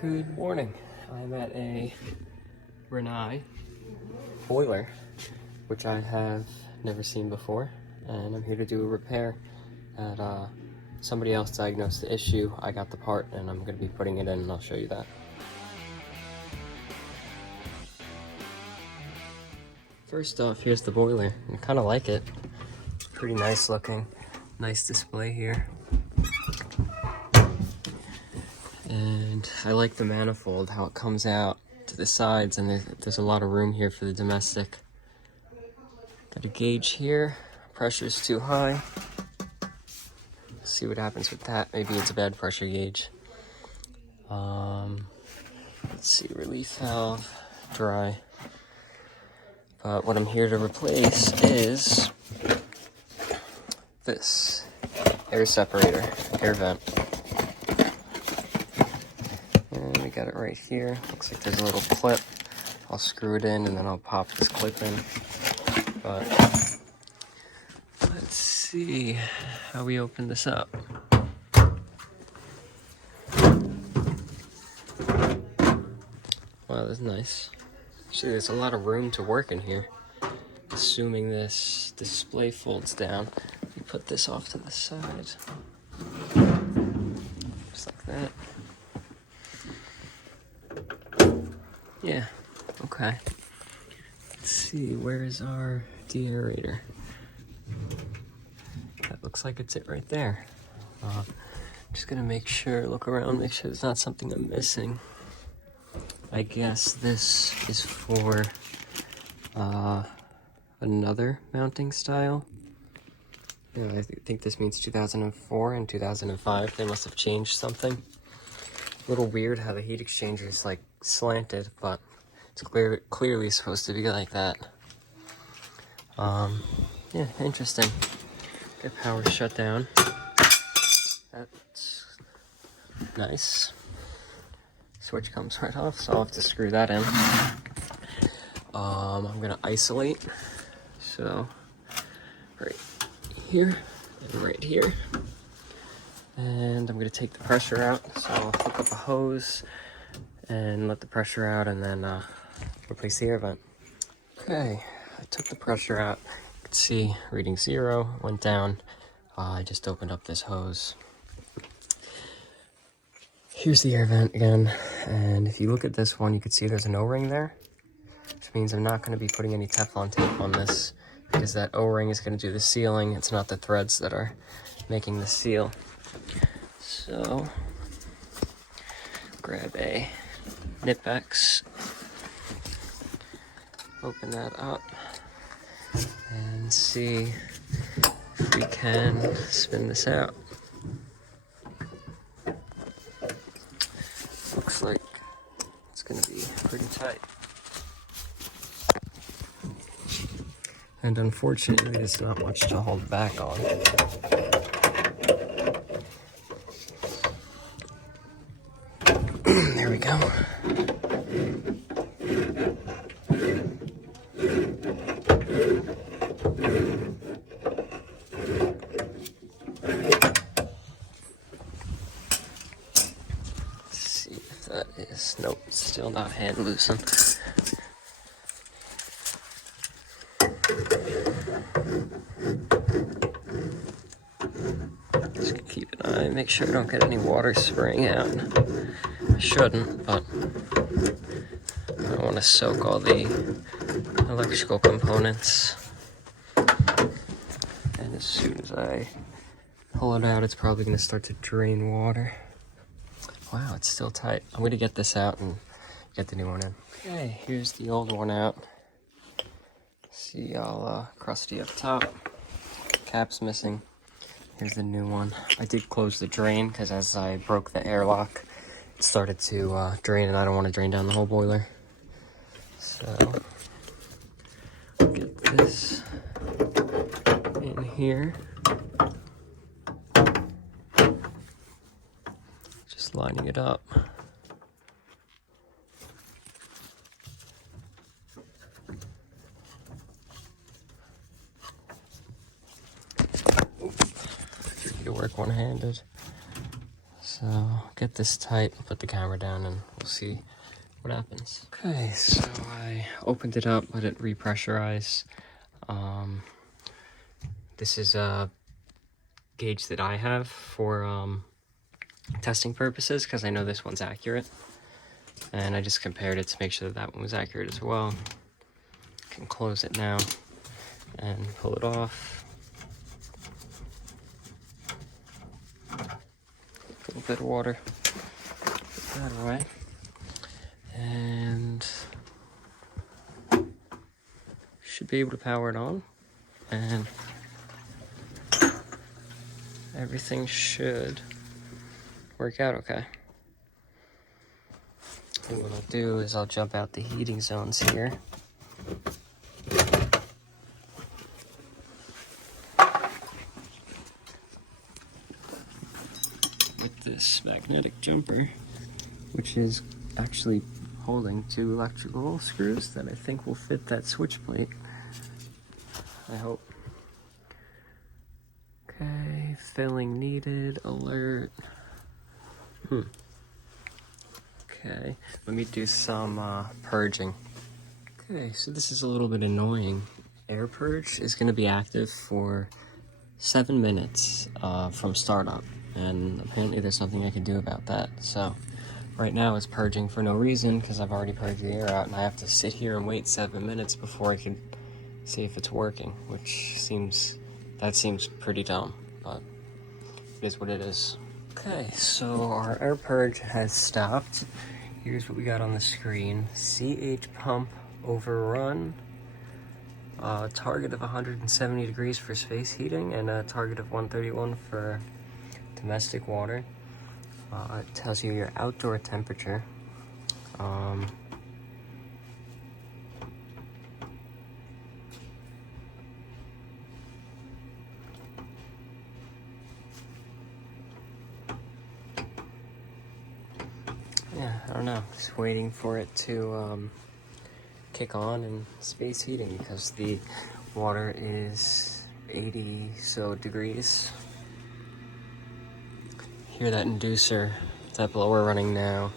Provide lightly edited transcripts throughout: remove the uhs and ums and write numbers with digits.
Good morning. I'm at a Rinnai boiler, which I have never seen before, and I'm here to do a repair that somebody else diagnosed the issue. I got the part and I'm going to be putting it in, and I'll show you that. First off, here's the boiler. I kind of like it. Pretty nice looking. Nice display here. And I like the manifold, how it comes out to the sides, and there's a lot of room here for the domestic. Got a gauge here. Pressure's too high. See what happens with that. Maybe it's a bad pressure gauge. Let's see, relief valve, dry. But what I'm here to replace is this air separator, air vent. And we got it right here. Looks like there's a little clip. I'll screw it in and then I'll pop this clip in. But let's see how we open this up. Wow, that's nice. Actually, there's a lot of room to work in here. Assuming this display folds down. We put this off to the side. Just like that. Yeah, okay. Let's see, where is our deaerator? That looks like it's it right there. Just gonna make sure, look around, make sure there's not something I'm missing. I guess this is for another mounting style. Yeah, I think this means 2004 and 2005. They must have changed something. A little weird how the heat exchanger is like slanted, but it's clearly supposed to be like that. Yeah, interesting. Get power shut down. That's nice. Switch comes right off, so I'll have to screw that in. I'm gonna isolate. So, right here and right here. And I'm gonna take the pressure out. So I'll hook up a hose and let the pressure out, and then replace the air vent. Okay, I took the pressure out. You can see reading 0, went down. I just opened up this hose. Here's the air vent again, and if you look at this one, you can see there's an O-ring there, which means I'm not going to be putting any Teflon tape on this, because that O-ring is going to do the sealing. It's not the threads that are making the seal. So, grab a Nip-X, open that up, and see if we can spin this out. Looks like it's going to be pretty tight. And unfortunately, there's not much to hold back on. There we go. That is, nope, still not hand loosened. Just keep an eye, make sure I don't get any water spraying out. I shouldn't, but I don't want to soak all the electrical components. And as soon as I pull it out, it's probably going to start to drain water. Wow, it's still tight. I'm going to get this out and get the new one in. Okay, here's the old one out. See, all crusty up top. Cap's missing. Here's the new one. I did close the drain because as I broke the airlock, it started to drain, and I don't want to drain down the whole boiler. So, get this in here. Just lining it up. Tricky to work one-handed. So get this tight, I'll put the camera down and we'll see what happens. Okay, so I opened it up, let it repressurize. This is a gauge that I have for testing purposes because I know this one's accurate. And I just compared it to make sure that that one was accurate as well. Can close it now and pull it off. A little bit of water. Put that away. And should be able to power it on. And everything should work out okay. And what I'll do is I'll jump out the heating zones here. With this magnetic jumper, which is actually holding 2 electrical screws that I think will fit that switch plate. I hope. Okay, filling needed, alert. Okay, let me do some purging. Okay, so this is a little bit annoying. Air purge is going to be active for 7 minutes from startup, and apparently there's nothing I can do about that. So right now it's purging for no reason because I've already purged the air out, and I have to sit here and wait 7 minutes before I can see if it's working, which seems pretty dumb, but it is what it is. Okay, so our air purge has stopped. Here's what we got on the screen. CH pump overrun. Target of 170 degrees for space heating and a target of 131 for domestic water. It tells you your outdoor temperature. Yeah, I don't know. Just waiting for it to kick on and space heating because the water is 80 so degrees. Hear that inducer, that blower running now.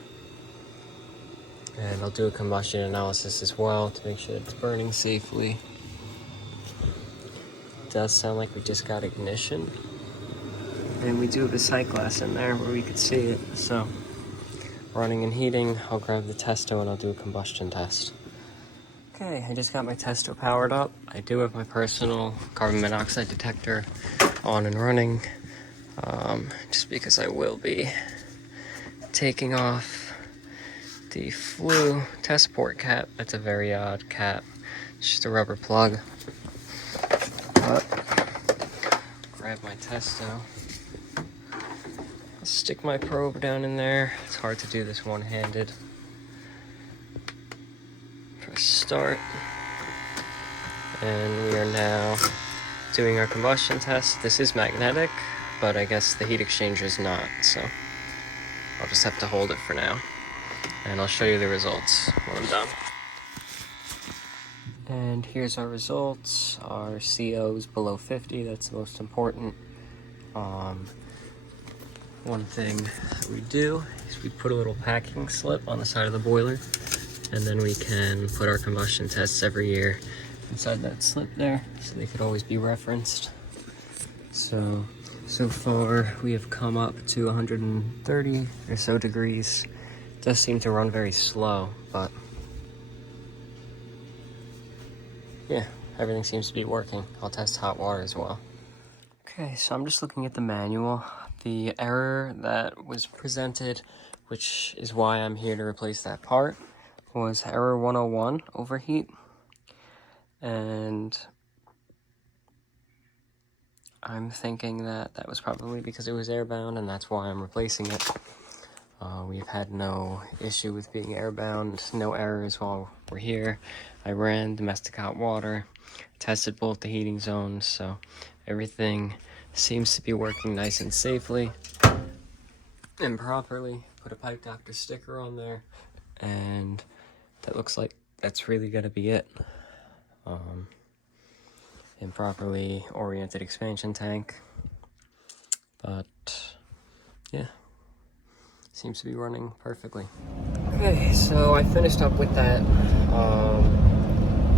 And I'll do a combustion analysis as well to make sure it's burning safely. It does sound like we just got ignition. And we do have a sight glass in there where we could see it. So running and heating, I'll grab the testo and I'll do a combustion test. Okay, I just got my testo powered up. I do have my personal carbon monoxide detector on and running, just because I will be taking off the flue test port cap. That's a very odd cap. It's just a rubber plug. But grab my testo. I'll stick my probe down in there. It's hard to do this one-handed. Press start. And we are now doing our combustion test. This is magnetic, but I guess the heat exchanger is not, so I'll just have to hold it for now. And I'll show you the results when I'm done. And here's our results. Our CO is below 50, that's the most important. One thing that we do is we put a little packing slip on the side of the boiler, and then we can put our combustion tests every year inside that slip there, so they could always be referenced. So far we have come up to 130 or so degrees. It does seem to run very slow, but yeah, everything seems to be working. I'll test hot water as well. Okay, so I'm just looking at the manual. The error that was presented, which is why I'm here to replace that part, was error 101, overheat. And I'm thinking that that was probably because it was airbound, and that's why I'm replacing it. We've had no issue with being airbound, no errors while we're here. I ran domestic hot water, tested both the heating zones, so everything seems to be working nice and safely and properly. Put a pipe doctor sticker on there, and that looks like that's really gonna be it. Improperly oriented expansion tank, but yeah, seems to be running perfectly. Okay, so I finished up with that.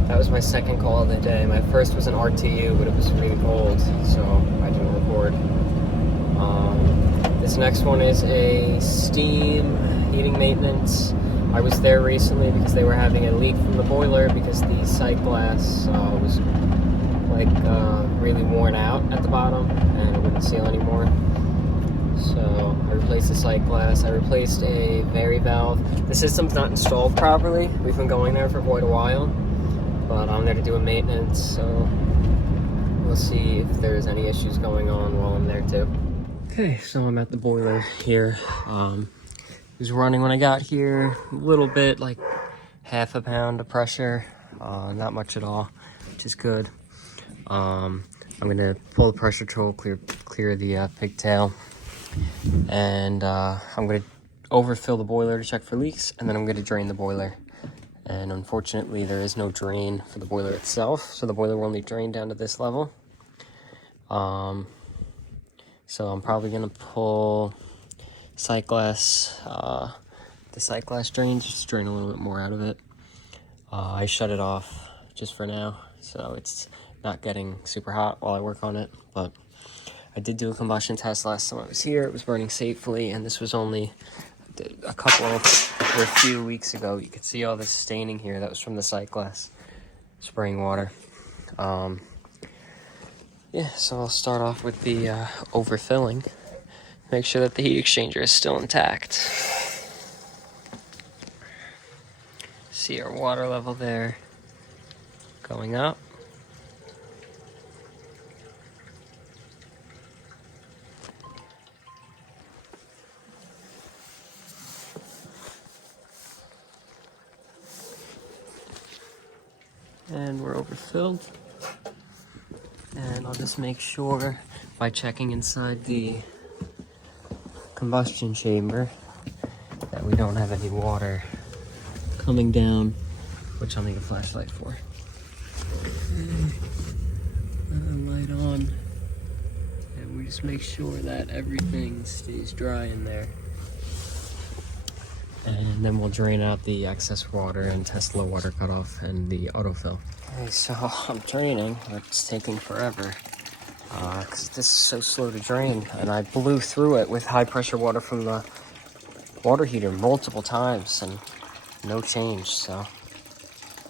That was my second call of the day. My first was an RTU, but it was really cold, so I didn't record. This next one is a steam heating maintenance. I was there recently because they were having a leak from the boiler because the sight glass was really worn out at the bottom and it wouldn't seal anymore. So I replaced the sight glass. I replaced a vary valve. The system's not installed properly. We've been going there for quite a while, but I'm there to do a maintenance, so we'll see if there's any issues going on while I'm there too. Okay, so I'm at the boiler here. It was running when I got here, a little bit, like half a pound of pressure, not much at all, which is good. I'm gonna pull the pressure control, clear the pigtail, and I'm gonna overfill the boiler to check for leaks, and then I'm gonna drain the boiler. And unfortunately, there is no drain for the boiler itself, so the boiler will only drain down to this level. So I'm probably gonna pull sight glass, the sight glass drain, just to drain a little bit more out of it. I shut it off just for now, so it's not getting super hot while I work on it, but I did do a combustion test last time I was here. It was burning safely, and this was only a few weeks ago. You could see all this staining here. That was from the sight glass spraying water. Yeah, so I'll start off with the overfilling. Make sure that the heat exchanger is still intact. See our water level there going up. And we're overfilled. And I'll just make sure by checking inside the combustion chamber that we don't have any water coming down, which I'll need a flashlight for. Light on. And we just make sure that everything stays dry in there. And then we'll drain out the excess water and test low water cutoff and the autofill. Okay, so I'm draining, but it's taking forever because this is so slow to drain, and I blew through it with high pressure water from the water heater multiple times and no change. So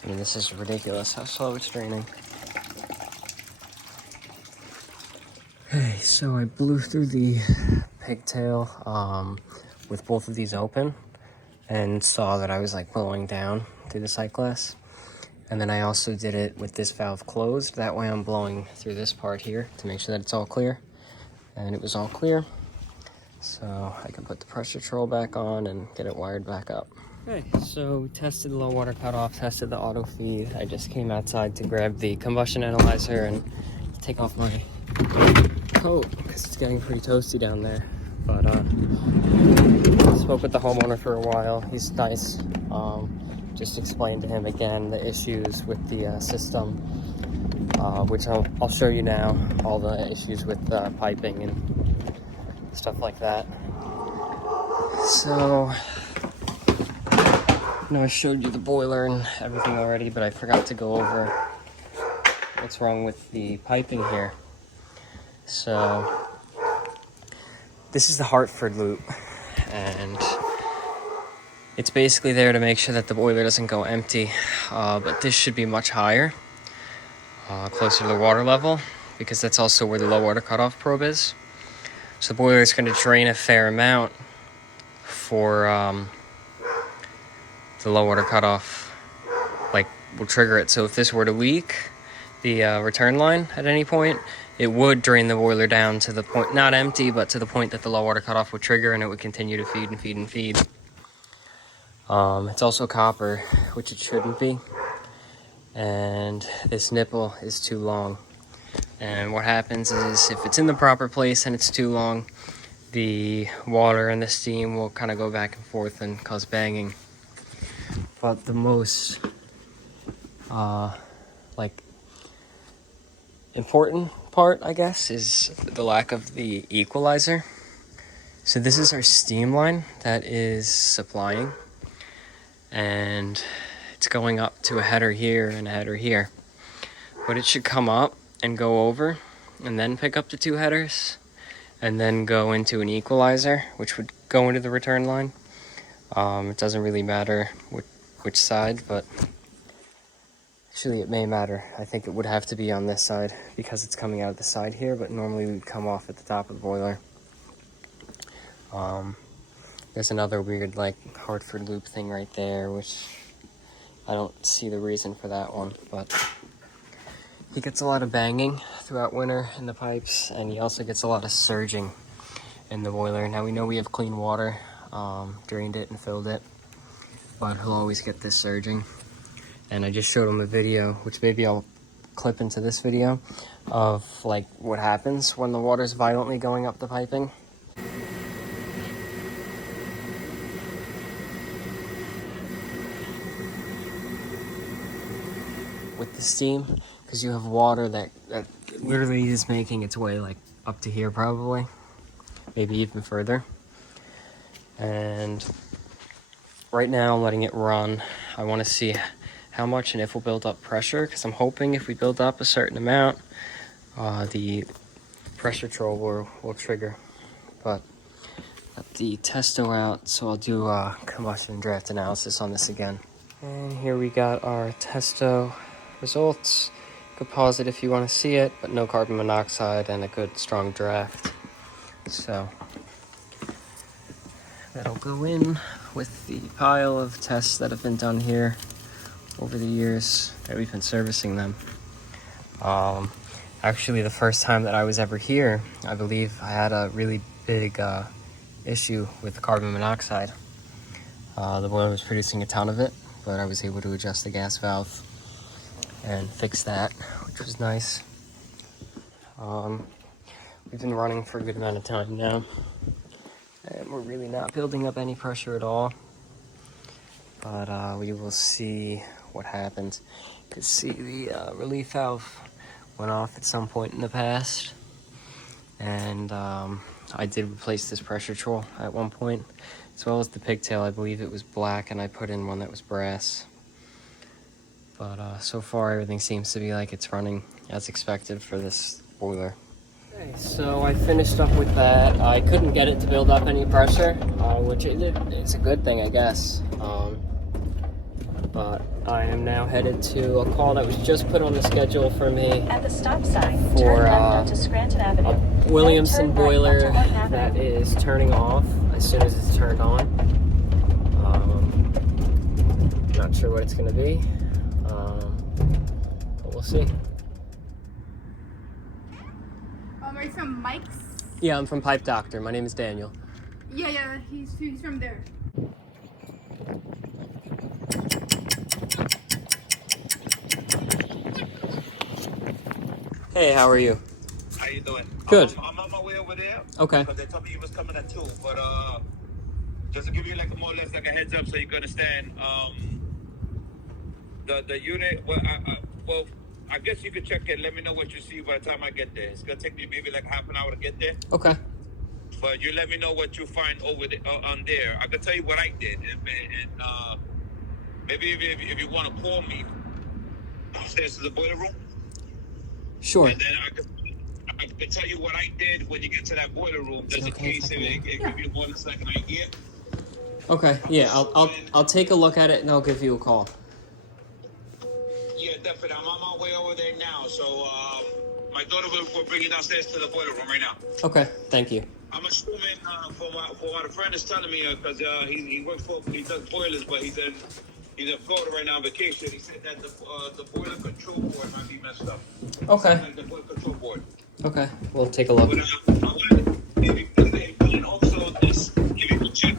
I mean, this is ridiculous how slow it's draining. Okay, so I blew through the pigtail with both of these open and saw that I was like blowing down through the sight glass. And then I also did it with this valve closed. That way I'm blowing through this part here to make sure that it's all clear. And it was all clear. So I can put the pressure control back on and get it wired back up. Okay, so we tested the low water cutoff, tested the auto feed. I just came outside to grab the combustion analyzer and take off my coat because it's getting pretty toasty down there. But I spoke with the homeowner for a while. He's nice. Just explained to him again the issues with the system, which I'll show you now, all the issues with piping and stuff like that. So, I showed you the boiler and everything already, but I forgot to go over what's wrong with the piping here. So, this is the Hartford loop, and it's basically there to make sure that the boiler doesn't go empty, but this should be much higher, closer to the water level, because that's also where the low water cutoff probe is. So the boiler is going to drain a fair amount for the low water cutoff, will trigger it. So if this were to leak the return line at any point, it would drain the boiler down to the point, not empty, but to the point that the low water cutoff would trigger, and it would continue to feed and feed and feed. It's also copper, which it shouldn't be, and this nipple is too long. And what happens is, if it's in the proper place and it's too long, the water and the steam will kind of go back and forth and cause banging. But the most important part, I guess, is the lack of the equalizer. So this is our steam line that is supplying, and it's going up to a header here and a header here. But it should come up and go over and then pick up the two headers and then go into an equalizer, which would go into the return line. It doesn't really matter which side, but actually it may matter. I think it would have to be on this side because it's coming out of the side here, but normally we would come off at the top of the boiler. There's another weird like Hartford loop thing right there, which I don't see the reason for that one, but he gets a lot of banging throughout winter in the pipes, and he also gets a lot of surging in the boiler. Now we know we have clean water, drained it and filled it, but he'll always get this surging. And I just showed him a video, which maybe I'll clip into this video, of like what happens when the water's violently going up the piping. With the steam, because you have water that literally is making its way like up to here probably, maybe even further. And right now I'm letting it run. I want to see how much and if we'll build up pressure, because I'm hoping if we build up a certain amount, the pressure troll will trigger. But got the testo out, so I'll do combustion draft analysis on this again. And here we got our testo results. Could pause it if you want to see it, but no carbon monoxide and a good strong draft. So that'll go in with the pile of tests that have been done here over the years that we've been servicing them. Actually, the first time that I was ever here, I believe I had a really big issue with carbon monoxide. The boiler was producing a ton of it, but I was able to adjust the gas valve and fix that, which was nice. We've been running for a good amount of time now, and we're really not building up any pressure at all. But we will see what happens. You can see the relief valve went off at some point in the past, and I did replace this pressure troll at one point, as well as the pigtail. I believe it was black, and I put in one that was brass. But so far everything seems to be like it's running as expected for this boiler. Okay, so I finished up with that. I couldn't get it to build up any pressure, which it's a good thing, I guess. But I am now headed to a call that was just put on the schedule for me at the stop sign for onto Scranton Avenue. A Williamson boiler that is turning off as soon as it's turned on. Not sure what it's going to be, but we'll see. Are you from Mike's? Yeah, I'm from Pipe Doctor. My name is Daniel. Yeah, he's from there. Hey, how are you? How you doing? Good. I'm on my way over there. Okay. Because they told me you was coming at 2, but just to give you like a more or less like a heads up so you can understand, the unit. Well, I guess you could check it. Let me know what you see by the time I get there. It's gonna take me maybe like half an hour to get there. Okay. But you let me know what you find over there on there. I can tell you what I did, and maybe if you want to pull me upstairs to the boiler room. Sure. And then I can tell you what I did when you get to that boiler room, just in case it give you more than like an idea. Okay. Yeah, I'll take a look at it and I'll give you a call. Yeah, definitely. I'm on my way over there now. So my daughter will bring you downstairs to the boiler room right now. Okay. Thank you. I'm assuming for what a friend is telling me, because he works he does boilers, but he's in Florida right now on vacation. He said that the boiler control board might be messed up. Okay. Like the boiler control board. Okay. We'll take a look. But also this, if you can check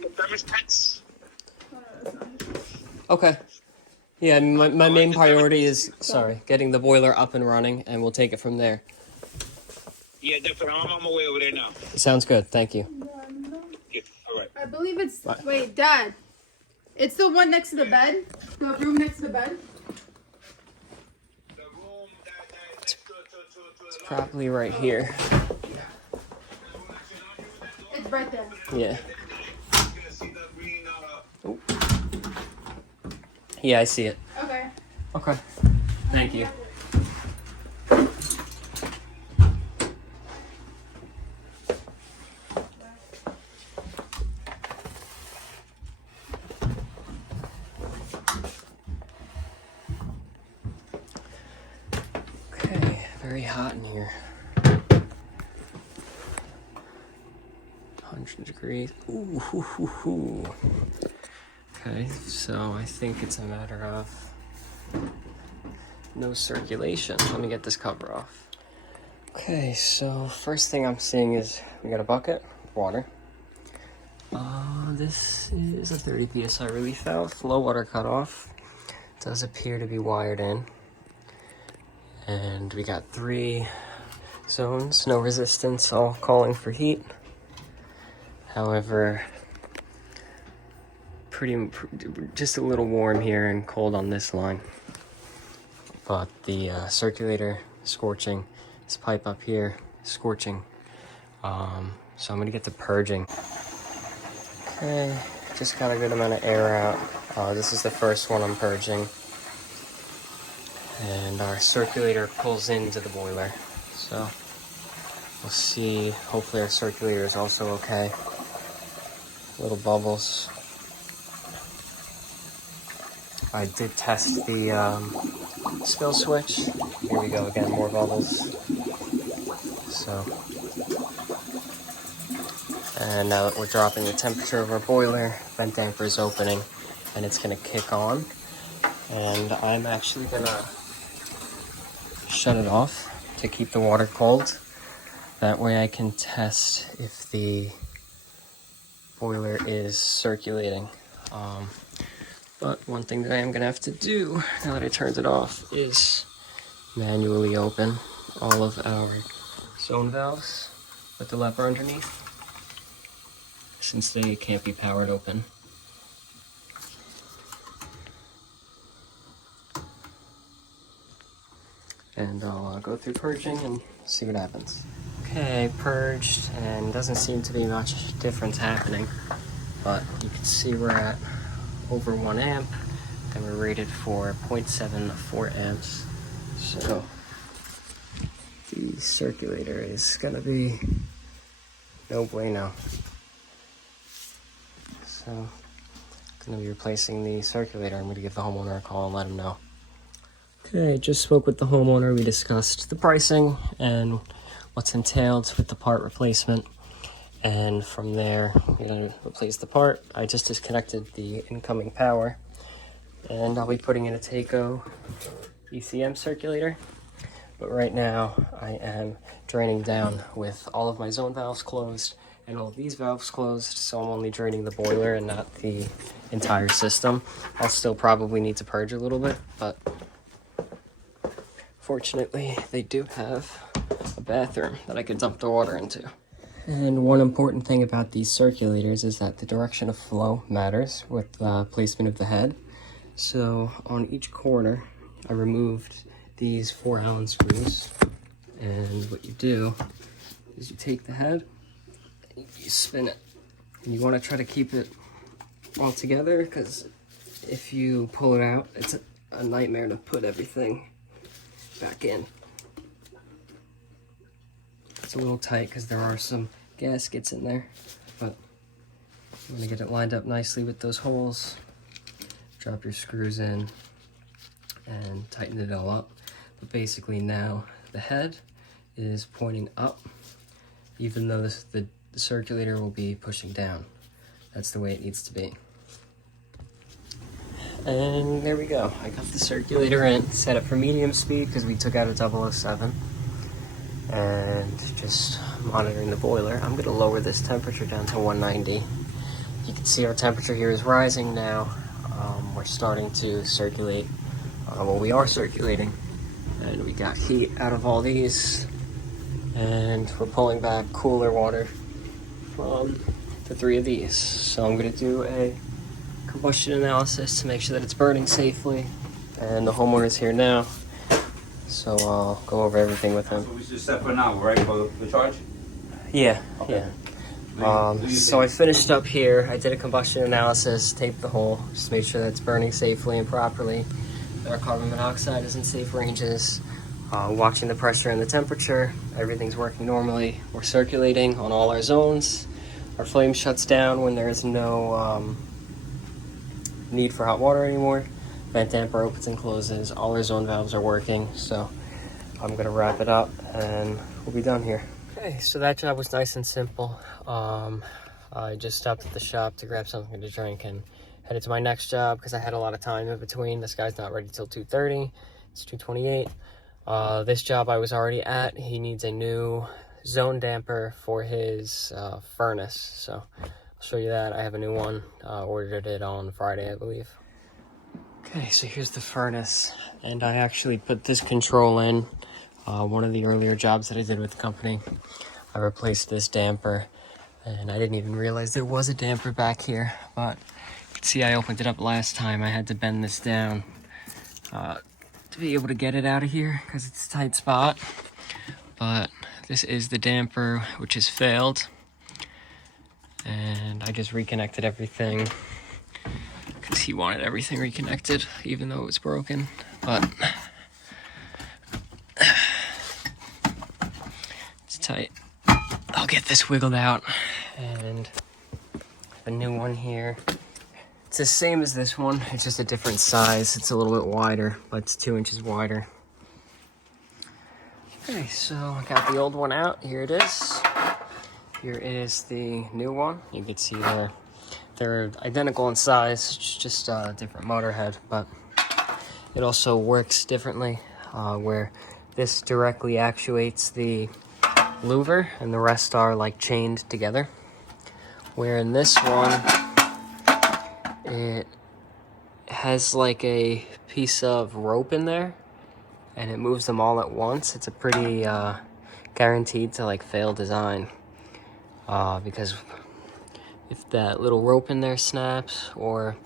the thermostats. Okay. Yeah, my main priority is, getting the boiler up and running, and we'll take it from there. Yeah, definitely. I'm on my way over there now. Sounds good. Thank you. Yeah, all right. I believe it's... Bye. Wait, Dad. It's the one next to the bed? The room next to the bed? The room that It's probably right here. right there. Yeah. See the green, Oh. Yeah, I see it. Okay. Okay. Thank you. Okay, very hot in here. 100 degrees. Ooh, hoo, hoo, hoo. Okay, so I think it's a matter of no circulation. Let me get this cover off. Okay, so first thing I'm seeing is we got a bucket, water. This is a 30 psi relief valve, low water cutoff. Does appear to be wired in. And we got 3 zones, no resistance, all calling for heat. However, just a little warm here and cold on this line. But the circulator scorching, this pipe up here scorching. So I'm gonna get to purging. Okay, just got a good amount of air out. This is the first one I'm purging. And our circulator pulls into the boiler. So we'll see, hopefully our circulator is also okay. Little bubbles. I did test the spill switch. Here we go again, more bubbles. So, and now that we're dropping the temperature of our boiler, vent damper is opening and it's gonna kick on. And I'm actually gonna shut it off to keep the water cold. That way I can test if the boiler is circulating. But one thing that I am gonna have to do now that I turned it off is manually open all of our zone valves with the lever underneath, since they can't be powered open. And I'll go through purging and see what happens. Okay, purged, and doesn't seem to be much difference happening, but you can see we're at over 1 amp, and we're rated for 0.74 amps. So the circulator is gonna be no bueno. So I'm gonna be replacing the circulator. I'm gonna give the homeowner a call and let him know. Okay, just spoke with the homeowner. We discussed the pricing and what's entailed with the part replacement. And from there, we're going to replace the part. I just disconnected the incoming power. And I'll be putting in a Takeo ECM circulator. But right now, I am draining down with all of my zone valves closed and all of these valves closed. So I'm only draining the boiler and not the entire system. I'll still probably need to purge a little bit, but fortunately, they do have a bathroom that I could dump the water into. And one important thing about these circulators is that the direction of flow matters with the placement of the head. So on each corner, I removed these 4 Allen screws. And what you do is you take the head, and you spin it. And you want to try to keep it all together, because if you pull it out, it's a nightmare to put everything back in. It's a little tight because there are some gaskets in there, but I'm going to get it lined up nicely with those holes. Drop your screws in and tighten it all up. But basically now the head is pointing up, even though the circulator will be pushing down. That's the way it needs to be. And there we go. I got the circulator in, set it for medium speed because we took out a 007. And just monitoring the boiler. I'm gonna lower this temperature down to 190. You can see our temperature here is rising now. We're starting to circulate. Well, we are circulating. And we got heat out of all these. And we're pulling back cooler water from the 3 of these. So I'm gonna do a combustion analysis to make sure that it's burning safely. And the homeowner's here now, so I'll go over everything with him. So we should set for now, right, for the charge? Yeah, Okay. yeah. So I finished up here. I did a combustion analysis, taped the hole, just made sure that it's burning safely and properly, that our carbon monoxide is in safe ranges, watching the pressure and the temperature. Everything's working normally. We're circulating on all our zones. Our flame shuts down when there is no need for hot water anymore. Vent damper opens and closes. All our zone valves are working. So I'm gonna wrap it up and we'll be done here. Okay, so that job was nice and simple. I just stopped at the shop to grab something to drink and headed to my next job because I had a lot of time in between. This guy's not ready till 2:30. It's 2:28. This job I was already at, he needs a new zone damper for his furnace. So I'll show you that. I have a new one. Ordered it on Friday, I believe. Okay, so here's the furnace. And I actually put this control in one of the earlier jobs that I did with the company. I replaced this damper. And I didn't even realize there was a damper back here. But you can see I opened it up last time. I had to bend this down to be able to get it out of here because it's a tight spot. But this is the damper, which has failed. And I just reconnected everything because he wanted everything reconnected, even though it was broken. But it's tight. I'll get this wiggled out and a new one here. It's the same as this one, it's just a different size. It's a little bit wider, but it's 2 inches wider. Okay, so I got the old one out. Here it is. Here is the new one. You can see they're identical in size, just a different motor head, but it also works differently, where this directly actuates the louver and the rest are like chained together. Where in this one, it has like a piece of rope in there and it moves them all at once. It's a pretty guaranteed to like fail design, because if that little rope in there snaps, or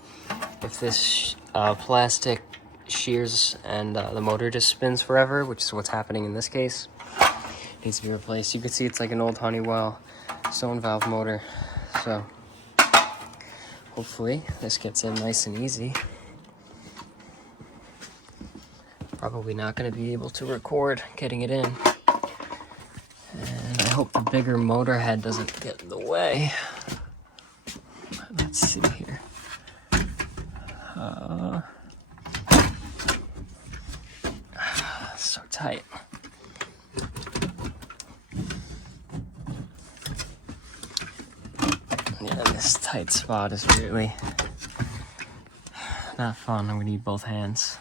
if this plastic shears and the motor just spins forever, which is what's happening in this case, it needs to be replaced. You can see it's like an old Honeywell zone valve motor. So hopefully this gets in nice and easy. Probably not going to be able to record getting it in. And I hope the bigger motor head doesn't get in the way. Let's see here. So tight. Yeah, this tight spot is really not fun. I'm gonna need both hands.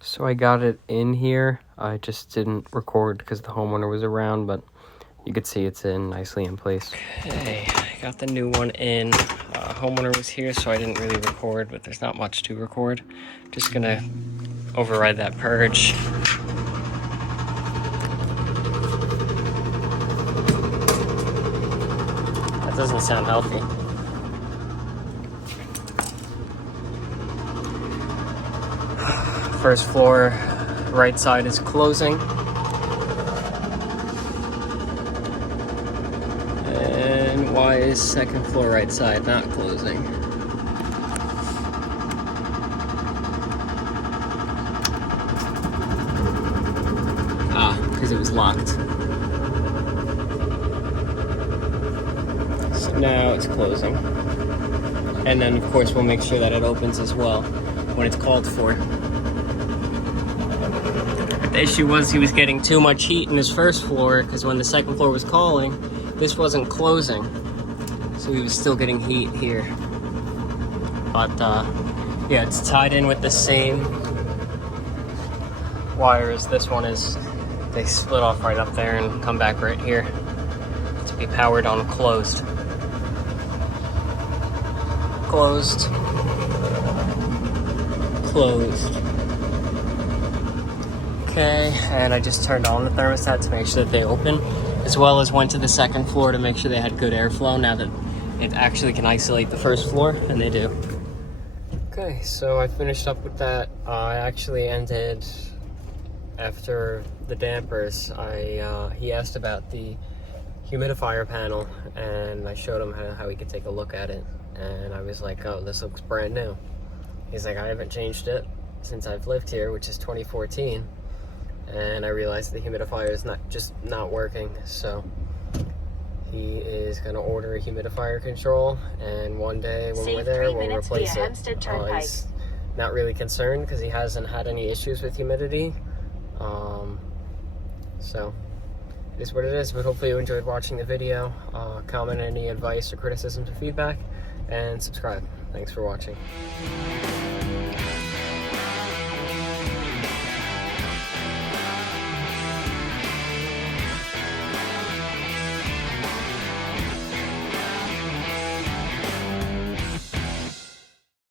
So I got it in here. I just didn't record because the homeowner was around, but you could see it's in nicely in place. Okay, I got the new one in. Homeowner was here, so I didn't really record, but there's not much to record. Just gonna override that purge. That doesn't sound healthy. First floor, right side is closing. And why is second floor right side not closing? Because it was locked. So now it's closing. And then of course we'll make sure that it opens as well when it's called for. The issue was he was getting too much heat in his first floor because when the second floor was calling, this wasn't closing. So he was still getting heat here. But yeah, it's tied in with the same wire as this one is. They split off right up there and come back right here to be powered on closed. Closed. Closed. Okay, and I just turned on the thermostat to make sure that they open, as well as went to the second floor to make sure they had good airflow now that it actually can isolate the first floor, and they do. Okay, so I finished up with that. I actually ended after the dampers. He asked about the humidifier panel, and I showed him how he could take a look at it, and I was like, oh, this looks brand new. He's like, I haven't changed it since I've lived here, which is 2014, and I realized the humidifier is not working, so he is going to order a humidifier control, and one day when we're there, we'll replace it. He's not really concerned because he hasn't had any issues with humidity, so it is what it is, but hopefully you enjoyed watching the video. Comment any advice or criticisms or feedback, and subscribe. Thanks for watching.